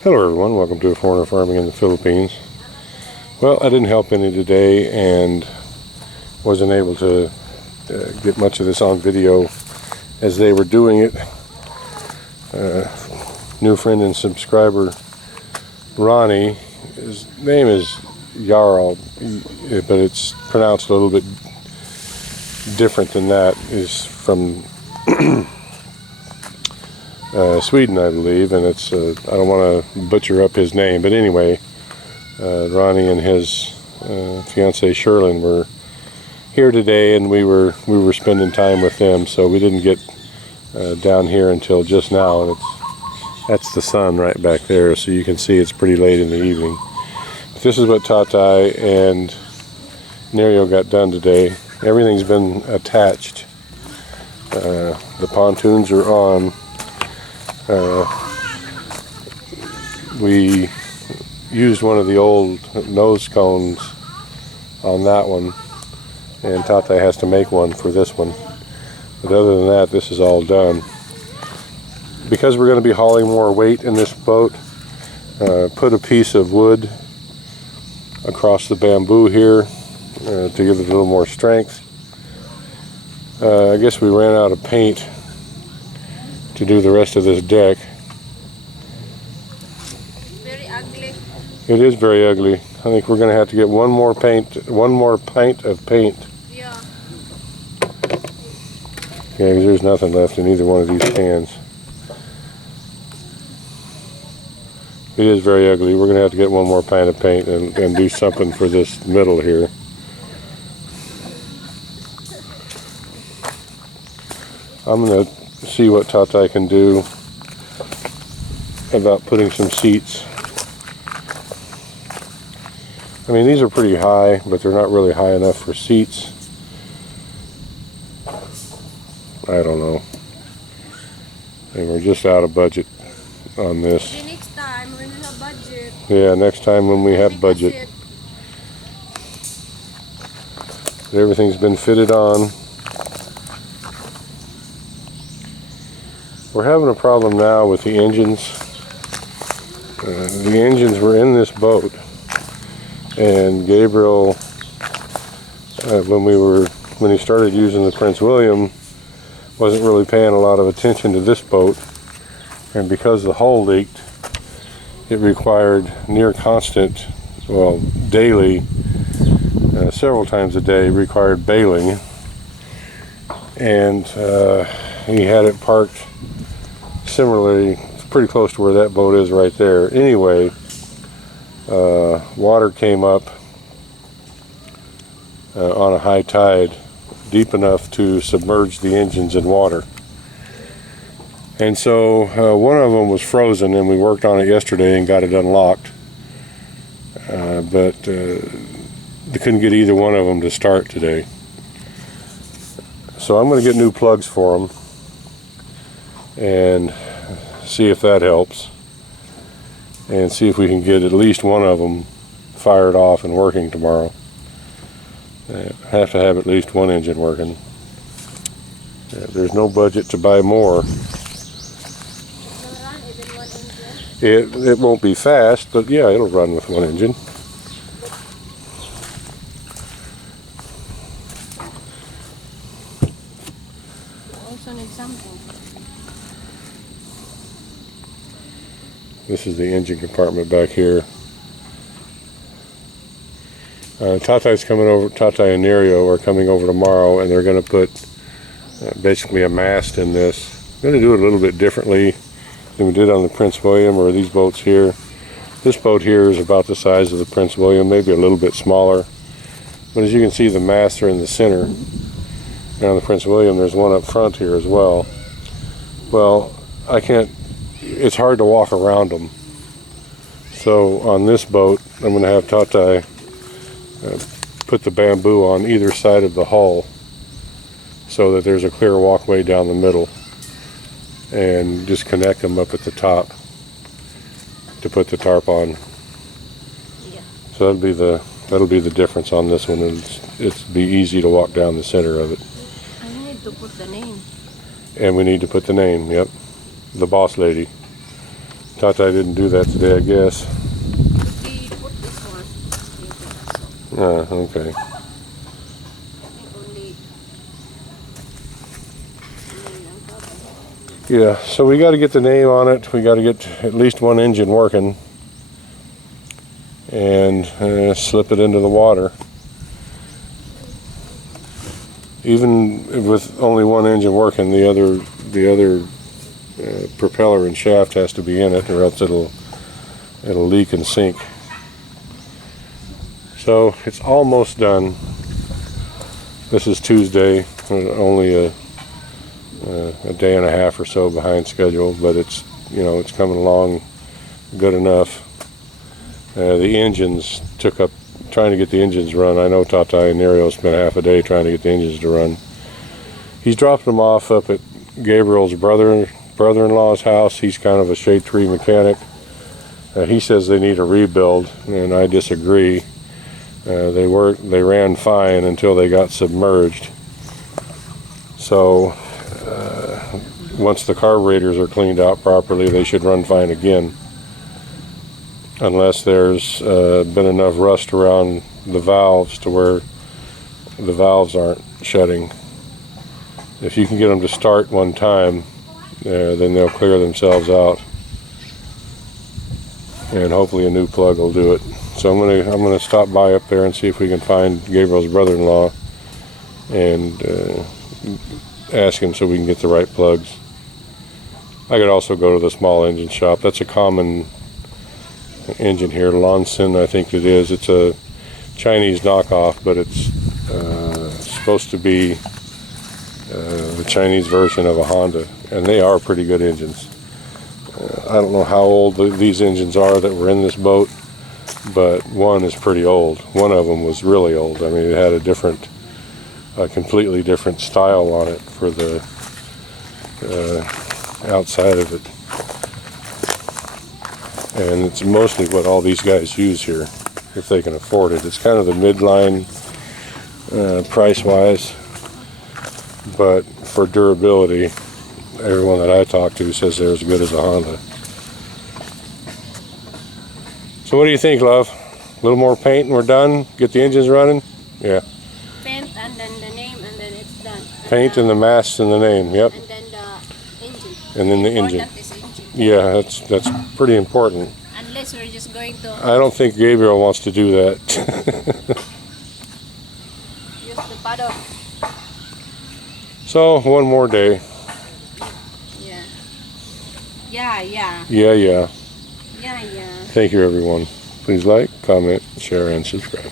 Hello everyone, welcome to Foreigner Farming in the Philippines. Well, I didn't help any today and wasn't able to get much of this on video as they were doing it. New friend and subscriber Ronnie, his name is Jarl, but it's pronounced a little bit different than that, is from Sweden, I believe, and it's I don't want to butcher up his name, but anyway, Ronnie and his fiancee Sherlyn were here today, and we were spending time with them, so we didn't get down here until just now. And that's the sun right back there, so you can see it's pretty late in the evening. But this is what Tatai and Nerio got done today. Everything's been attached. The pontoons are on. We used one of the old nose cones on that one, and Tatai has to make one for this one. But other than that, this is all done. Because we're going to be hauling more weight in this boat, put a piece of wood across the bamboo here to give it a little more strength. I guess we ran out of paint to do the rest of this deck. Very ugly. It is very ugly. I think we're going to have to get one more pint of paint. Yeah. Yeah, because there's nothing left in either one of these cans. It is very ugly. We're going to have to get one more pint of paint and do something for this middle here. I'm going to see what Tatai can do about putting some seats. I mean, these are pretty high, but they're not really high enough for seats. I don't know. And we're just out of budget on this. Maybe next time when we have budget. Yeah, next time when we have budget. Everything's been fitted on. We're having a problem now with the engines. The engines were in this boat, and Gabriel, when he started using the Prince William, wasn't really paying a lot of attention to this boat, and because the hull leaked, it required near constant, well, daily, several times a day, required bailing, and he had it parked similarly pretty close to where that boat is right there. Anyway, water came up on a high tide, deep enough to submerge the engines in water. And so one of them was frozen, and we worked on it yesterday and got it unlocked. But they couldn't get either one of them to start today. So I'm going to get new plugs for them and see if that helps, and see if we can get at least one of them fired off and working tomorrow. Have to have at least one engine working. There's no budget to buy more. It won't be fast, but yeah, it'll run with one engine. Also need something. This is the engine compartment back here. Tatai and Nerio are coming over tomorrow, and they're going to put basically a mast in this. I'm going to do it a little bit differently than we did on the Prince William or these boats here. This boat here is about the size of the Prince William, maybe a little bit smaller. But as you can see, the masts are in the center. And on the Prince William, there's one up front here as well. Well, it's hard to walk around them. So on this boat, I'm going to have Tatai put the bamboo on either side of the hull so that there's a clear walkway down the middle, and just connect them up at the top to put the tarp on. Yeah. So that'll be the difference on this one. It'll be easy to walk down the center of it. I need to put the name. And we need to put the name, yep. The boss lady. Tata didn't do that today, I guess. We put this one. Okay. Only. Yeah, so we got to get the name on it. We got to get at least one engine working and slip it into the water. Even with only one engine working, the other propeller and shaft has to be in it, or else it'll leak and sink. So it's almost done. This is Tuesday, only a day and a half or so behind schedule, but it's it's coming along good enough. The engines took up trying to get the engines run. I know Tata and Nerio spent half a day trying to get the engines to run. He's dropped them off up at Gabriel's brother-in-law's house. He's kind of a shade tree mechanic. He says they need a rebuild, and I disagree. They ran fine until they got submerged. So once the carburetors are cleaned out properly, they should run fine again, unless there's been enough rust around the valves to where the valves aren't shutting. If you can get them to start one time, then they'll clear themselves out, and hopefully a new plug will do it. So I'm gonna stop by up there and see if we can find Gabriel's brother-in-law and ask him so we can get the right plugs. I could also go to the small engine shop. That's a common engine here, Lonson, I think it is. It's a Chinese knockoff, but it's supposed to be the Chinese version of a Honda, and they are pretty good engines. I don't know how old these engines are that were in this boat, but one is pretty old. One of them was really old. I mean, it had a completely different style on it for the outside of it. And it's mostly what all these guys use here, if they can afford it. It's kind of the midline price-wise, but for durability, everyone that I talk to says they're as good as a Honda. So what do you think, love? A little more paint and we're done? Get the engines running? Yeah. Paint and then the name and then it's done. Paint and the masts and the name, yep. And then the engine. And then the engine. Important is engine. Yeah, that's pretty important. Unless we're just going to I don't think Gabriel wants to do that. use the paddle. So, one more day. Yeah. Yeah. Yeah. Yeah. Thank you, everyone. Please like, comment, share, and subscribe.